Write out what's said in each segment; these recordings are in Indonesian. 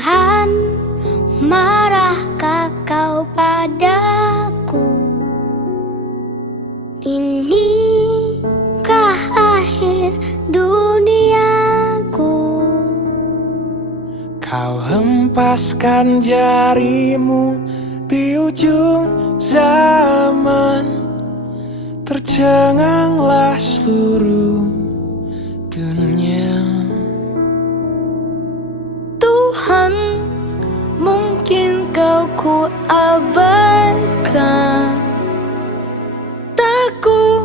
Tuhan, marahkah kau padaku? Inikah akhir duniaku? Kau hempaskan jarimu di ujung zaman, tercenganglah seluruh dunia. Tuhan, mungkin kau ku abaikan, tak ku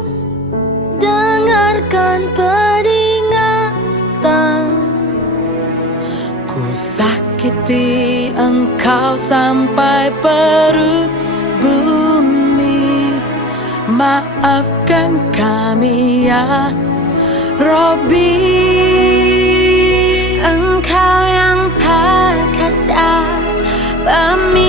dengarkan peringatan. Ku sakiti engkau sampai perut bumi. Maafkan kami ya Robbi. Engkau yang perkasa, pemilik